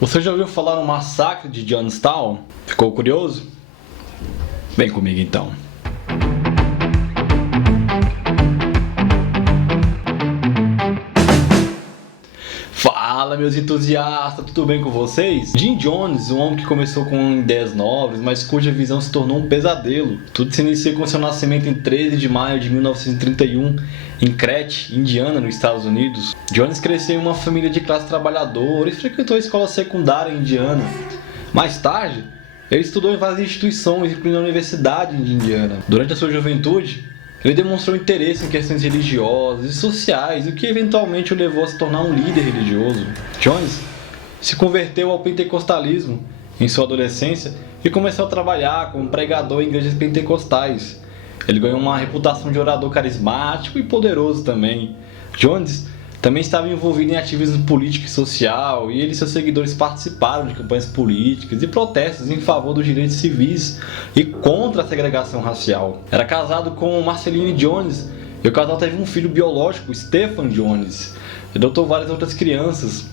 Você já ouviu falar no massacre de Jonestown? Ficou curioso? Vem comigo então. Fala, meus entusiastas, tudo bem com vocês? Jim Jones, um homem que começou com ideias nobres, mas cuja visão se tornou um pesadelo. Tudo se inicia com seu nascimento em 13 de maio de 1931, em Crete, Indiana, nos Estados Unidos. Jones cresceu em uma família de classe trabalhadora e frequentou a escola secundária em Indiana. Mais tarde, ele estudou em várias instituições, incluindo a Universidade de Indiana. Durante a sua juventude, ele demonstrou interesse em questões religiosas e sociais, o que eventualmente o levou a se tornar um líder religioso. Jones se converteu ao pentecostalismo em sua adolescência e começou a trabalhar como pregador em igrejas pentecostais. Ele ganhou uma reputação de orador carismático e poderoso também. Jones também estava envolvido em ativismo político e social, e ele e seus seguidores participaram de campanhas políticas e protestos em favor dos direitos civis e contra a segregação racial. Era casado com Marceline Jones, e o casal teve um filho biológico, Stephen Jones, e adotou várias outras crianças.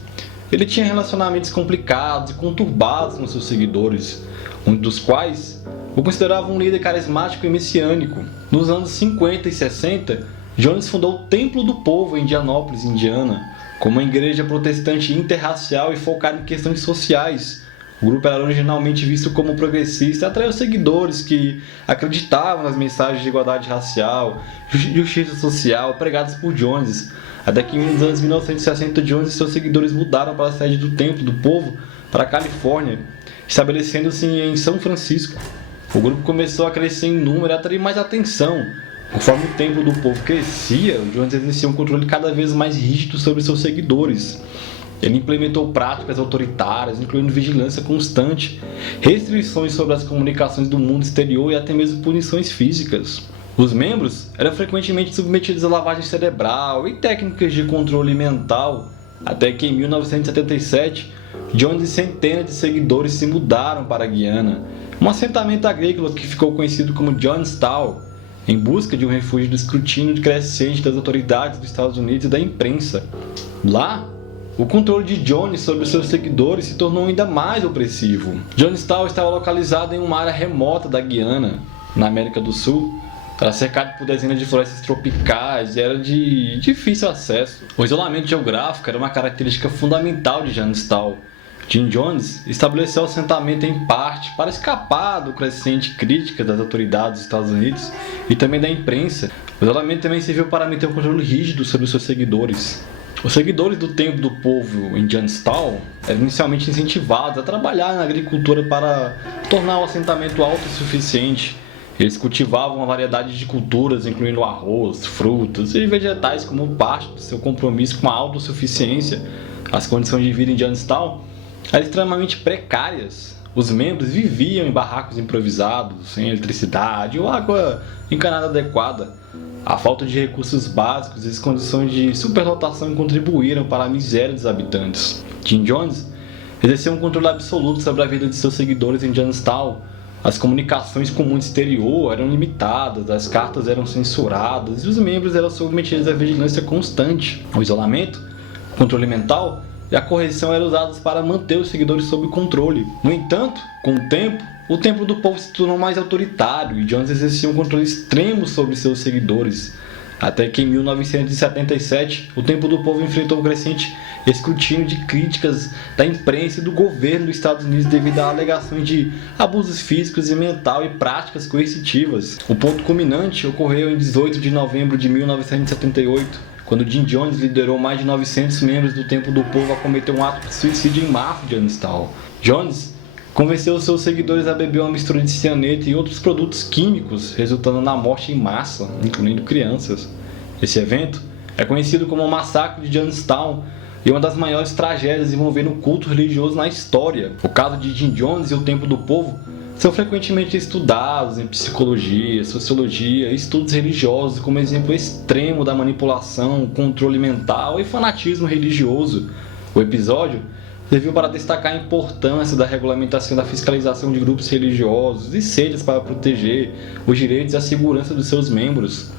Ele tinha relacionamentos complicados e conturbados com seus seguidores, um dos quais o considerava um líder carismático e messiânico. Nos anos 50 e 60, Jones fundou o Templo do Povo em Indianópolis, Indiana, como uma igreja protestante interracial e focada em questões sociais. O grupo era originalmente visto como progressista e atraiu seguidores que acreditavam nas mensagens de igualdade racial, justiça social pregadas por Jones. Até que nos anos 1960, Jones e seus seguidores mudaram para a sede do Templo do Povo para a Califórnia, estabelecendo-se em São Francisco. O grupo começou a crescer em número e atrair mais atenção. Conforme o Templo do Povo crescia, o Jones exercia um controle cada vez mais rígido sobre seus seguidores. Ele implementou práticas autoritárias, incluindo vigilância constante, restrições sobre as comunicações do mundo exterior e até mesmo punições físicas. Os membros eram frequentemente submetidos a lavagem cerebral e técnicas de controle mental, até que em 1977, Jones e centenas de seguidores se mudaram para a Guiana, um assentamento agrícola que ficou conhecido como Jonestown, em busca de um refúgio do escrutínio crescente das autoridades dos Estados Unidos e da imprensa. Lá, o controle de Jones sobre seus seguidores se tornou ainda mais opressivo. Jonestown estava localizado em uma área remota da Guiana, na América do Sul. Era cercado por dezenas de florestas tropicais e era de difícil acesso. O isolamento geográfico era uma característica fundamental de Jonestown. Jim Jones estabeleceu o assentamento em parte para escapar do crescente crítica das autoridades dos Estados Unidos e também da imprensa. O isolamento também serviu para manter um controle rígido sobre os seus seguidores. Os seguidores do Templo do Povo em Jonestown eram inicialmente incentivados a trabalhar na agricultura para tornar o assentamento autossuficiente. Eles cultivavam uma variedade de culturas, incluindo arroz, frutas e vegetais, como parte do seu compromisso com a autossuficiência. As condições de vida em Jonestown eram extremamente precárias. Os membros viviam em barracos improvisados, sem eletricidade ou água encanada adequada. A falta de recursos básicos e as condições de superlotação contribuíram para a miséria dos habitantes. Jim Jones exerceu um controle absoluto sobre a vida de seus seguidores em Jonestown. As comunicações com o mundo exterior eram limitadas, as cartas eram censuradas e os membros eram submetidos à vigilância constante. O isolamento, o controle mental e a correção eram usados para manter os seguidores sob controle. No entanto, com o tempo, o Templo do Povo se tornou mais autoritário e Jones exercia um controle extremo sobre seus seguidores. Até que em 1977, o Templo do Povo enfrentou um crescente escrutínio de críticas da imprensa e do governo dos Estados Unidos devido a alegações de abusos físicos e mental e práticas coercitivas. O ponto culminante ocorreu em 18 de novembro de 1978, quando Jim Jones liderou mais de 900 membros do Templo do Povo a cometer um ato de suicídio em março de Jonestown. Jones convenceu seus seguidores a beber uma mistura de cianeto e outros produtos químicos, resultando na morte em massa, incluindo crianças. Esse evento é conhecido como o Massacre de Jonestown e é uma das maiores tragédias envolvendo o culto religioso na história. O caso de Jim Jones e o Templo do Povo são frequentemente estudados em psicologia, sociologia e estudos religiosos como exemplo extremo da manipulação, controle mental e fanatismo religioso. O episódio serviu para destacar a importância da regulamentação da fiscalização de grupos religiosos e seitas para proteger os direitos e a segurança dos seus membros.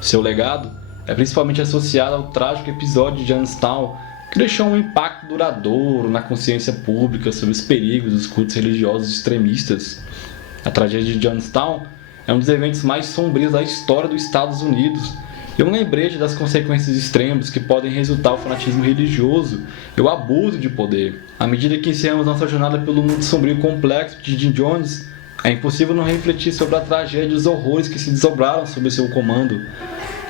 Seu legado é principalmente associado ao trágico episódio de Jonestown, que deixou um impacto duradouro na consciência pública sobre os perigos dos cultos religiosos extremistas. A tragédia de Jonestown é um dos eventos mais sombrios da história dos Estados Unidos e um lembrete das consequências extremas que podem resultar o fanatismo religioso e o abuso de poder. À medida que encerramos nossa jornada pelo mundo sombrio e complexo de Jim Jones, é impossível não refletir sobre a tragédia e os horrores que se desdobraram sob seu comando.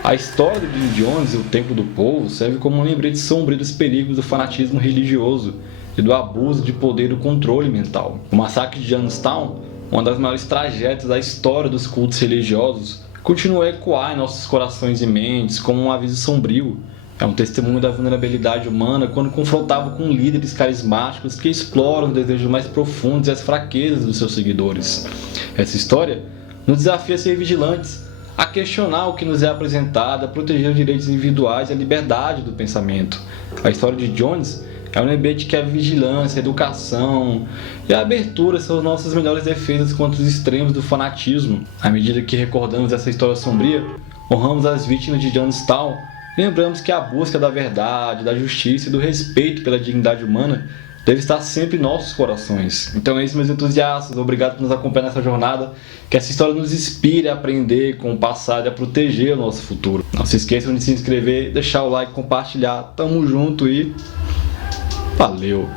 A história de Jim Jones e o Templo do Povo serve como um lembrete sombrio dos perigos do fanatismo religioso e do abuso de poder e do controle mental. O massacre de Jonestown, uma das maiores tragédias da história dos cultos religiosos, continua a ecoar em nossos corações e mentes como um aviso sombrio. É um testemunho da vulnerabilidade humana quando confrontado com líderes carismáticos que exploram os desejos mais profundos e as fraquezas dos seus seguidores. Essa história nos desafia a ser vigilantes, a questionar o que nos é apresentado, a proteger os direitos individuais e a liberdade do pensamento. A história de Jones é um lembrete que a vigilância, a educação e a abertura são as nossas melhores defesas contra os extremos do fanatismo. À medida que recordamos essa história sombria, honramos as vítimas de Jonestown e lembramos que a busca da verdade, da justiça e do respeito pela dignidade humana deve estar sempre em nossos corações. Então é isso, meus entusiastas. Obrigado por nos acompanhar nessa jornada. Que essa história nos inspire a aprender com o passado e a proteger o nosso futuro. Não se esqueçam de se inscrever, deixar o like, compartilhar. Tamo junto e valeu!